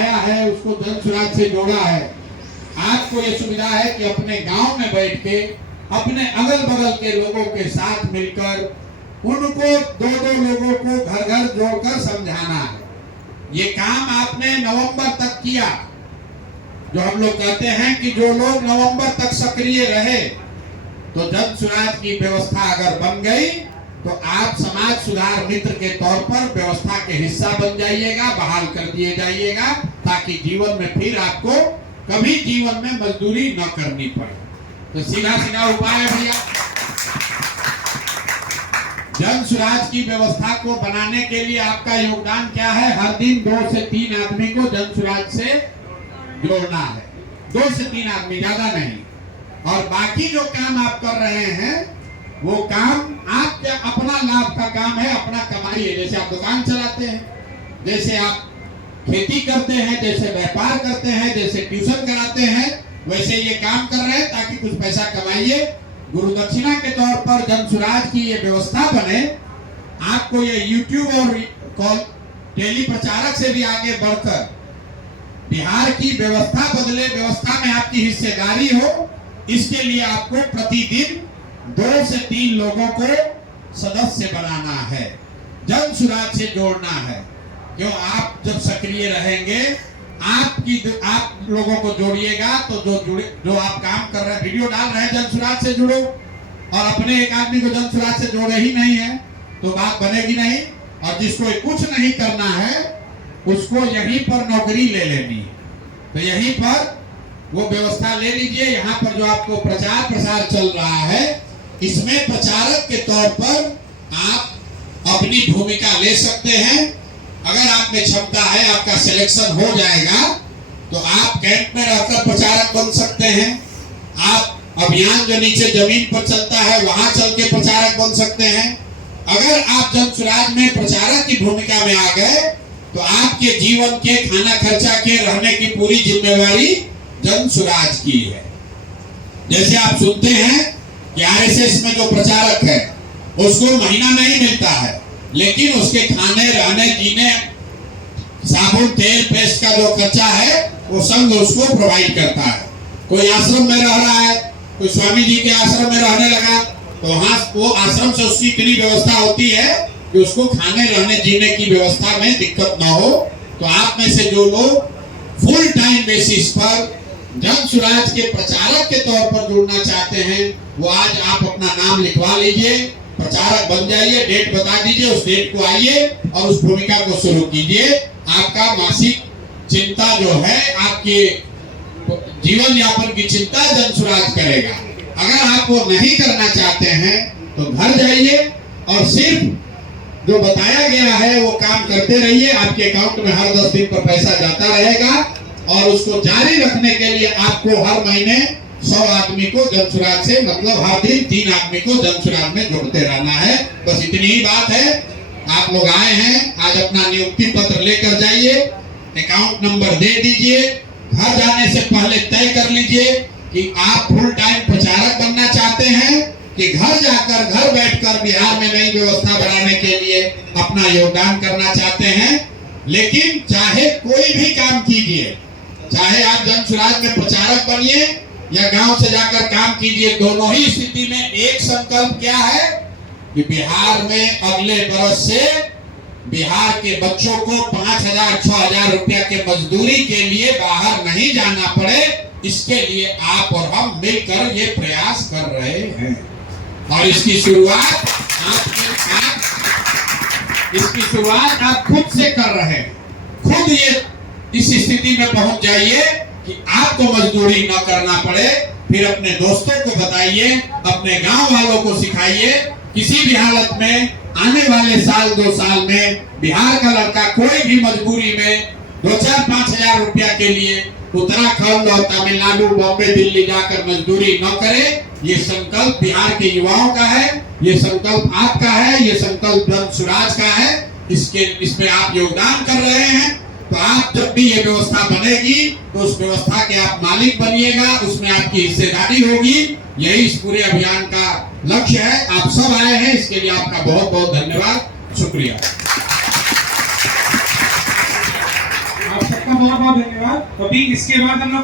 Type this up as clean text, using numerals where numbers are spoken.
आया है, उसको जन सुराज से जोड़ा है। आपको ये सुविधा है कि अपने गांव में बैठ के अपने अगल बगल के लोगों के साथ मिलकर उनको दो लोगों को घर घर जोड़कर समझाना है। ये काम आपने नवंबर तक किया। जो हम लोग कहते हैं कि जो लोग नवंबर तक सक्रिय रहे, तो जन सुराज की व्यवस्था अगर बन गई तो आप समाज सुधार मित्र के तौर पर व्यवस्था के हिस्सा बन जाइएगा, बहाल कर दिए जाइएगा, ताकि जीवन में फिर आपको कभी जीवन में मजदूरी न करनी पड़े। तो सीधा सीधा उपाय है भैया, जन सुराज की व्यवस्था को बनाने के लिए आपका योगदान क्या है? हर दिन 2 से 3 आदमी को जन सुराज से जोड़ना है। 2 से 3 आदमी, ज्यादा नहीं। और बाकी जो काम आप कर रहे हैं वो काम आपके अपना लाभ का काम है, अपना कमाई है। जैसे आप दुकान चलाते हैं, जैसे आप खेती करते हैं, जैसे व्यापार करते हैं, जैसे ट्यूशन कराते हैं, वैसे ये काम कर रहे हैं ताकि कुछ पैसा कमाइए। गुरु दक्षिणा के तौर पर जन सुराज की ये व्यवस्था बने। आपको ये YouTube और टेली प्रचारक से भी आगे बढ़कर बिहार की व्यवस्था बदले, व्यवस्था में आपकी हिस्सेदारी हो, इसके लिए आपको प्रतिदिन 2 से 3 लोगों को सदस्य बनाना है, जन सुराज से जोड़ना है। क्यों? आप जब सक्रिय रहेंगे, आप लोगों को जोड़िएगा तो जो आप काम कर रहे हैं, वीडियो डाल रहे हैं, जन सुराज से जुड़ो। और अपने एक आदमी को जन सुराज से जोड़े ही नहीं है तो बात बनेगी नहीं। और जिसको कुछ नहीं करना है उसको यहीं पर नौकरी ले लेनी है, तो यहीं पर वो व्यवस्था ले लीजिए। यहाँ पर जो आपको प्रचार प्रसार चल रहा है, इसमें प्रचारक के तौर पर आप अपनी भूमिका ले सकते हैं। अगर आप में क्षमता है, आपका सिलेक्शन हो जाएगा तो आप कैंप में रहकर प्रचारक बन सकते हैं। आप अभियान जो नीचे जमीन पर चलता है वहां चल के प्रचारक बन सकते हैं। अगर आप जन सुराज में प्रचारक की भूमिका में आ गए तो आपके जीवन के खाना खर्चा के रहने की पूरी जिम्मेवारी जन सुराज की है। जैसे आप सुनते हैं कि आरएसएस में जो प्रचारक है उसको महीना नहीं मिलता है, लेकिन उसके खाने, रहने, जीने, साबुन, तेल, पेस्ट का जो खर्चा है वो संघ उसको प्रोवाइड करता है। कोई आश्रम में रह रहा है, कोई स्वामी जी के आश्रम में रहने लगा तो वहां वो आश्रम से उसकी इतनी व्यवस्था होती है कि उसको खाने, रहने, जीने की व्यवस्था में दिक्कत ना हो। तो आप में से जो लोग फुल टाइम बेसिस पर जन सुराज के प्रचारक के तौर पर जुड़ना चाहते हैं, वो आज आप अपना नाम लिखवा लीजिए, प्रचारक बन जाइए। डेट बता दीजिए, उस डेट को आइए और उस भूमिका को शुरू कीजिए। आपका मासिक चिंता जो है, आपके जीवन यापन की चिंता जन सुराज करेगा। अगर आप वो नहीं करना चाहते हैं तो घर जाइए और सिर्फ जो बताया गया है वो काम करते रहिए। आपके अकाउंट में हर 10 दिन पर पैसा जाता रहेगा और उसको जारी रखने के लिए आपको हर महीने 100 आदमी को जन सुराज से, मतलब हर दिन 3 आदमी को जन सुराज में जोड़ते रहना है। बस इतनी ही बात है। आप लोग आए हैं, आज अपना नियुक्ति पत्र लेकर जाइए, अकाउंट नंबर दे दीजिए। घर जाने से पहले तय कर लीजिए कि आप फुल टाइम प्रचारक बनना चाहते हैं कि घर जाकर, घर बैठकर बिहार में नई व्यवस्था बनाने के लिए अपना योगदान करना चाहते हैं। लेकिन चाहे कोई भी काम कीजिए, चाहे आप जन सुराज में प्रचारक बनिए या गांव से जाकर काम कीजिए, दोनों ही स्थिति में एक संकल्प क्या है कि बिहार में अगले बरस से बिहार के बच्चों को 5,000-6,000 रुपया के मजदूरी के लिए बाहर नहीं जाना पड़े। इसके लिए आप और हम मिलकर ये प्रयास कर रहे हैं और इसकी शुरुआत आप खुद से कर रहे हैं। खुद ये इस स्थिति में पहुंच जाइए कि आपको मजदूरी न करना पड़े। फिर अपने दोस्तों को बताइए, अपने गांव वालों को सिखाइए। किसी भी हालत में आने वाले साल 2 साल में बिहार का लड़का कोई भी मजबूरी में 2-4-5 हजार रुपया के लिए उत्तराखंड और तमिलनाडु, बॉम्बे, दिल्ली जाकर मजदूरी न करे। ये संकल्प बिहार के युवाओं का है, ये संकल्प आपका है, ये संकल्प जन सुराज का है। इसमें आप योगदान कर रहे हैं। तो आप जब भी ये व्यवस्था बनेगी तो उस व्यवस्था के आप मालिक बनिएगा, उसमें आपकी हिस्सेदारी होगी। यही इस पूरे अभियान का लक्ष्य है। आप सब आए हैं, इसके लिए आपका बहुत बहुत धन्यवाद, शुक्रिया। आप सबका बहुत बहुत धन्यवाद। अभी इसके बाद हम लोग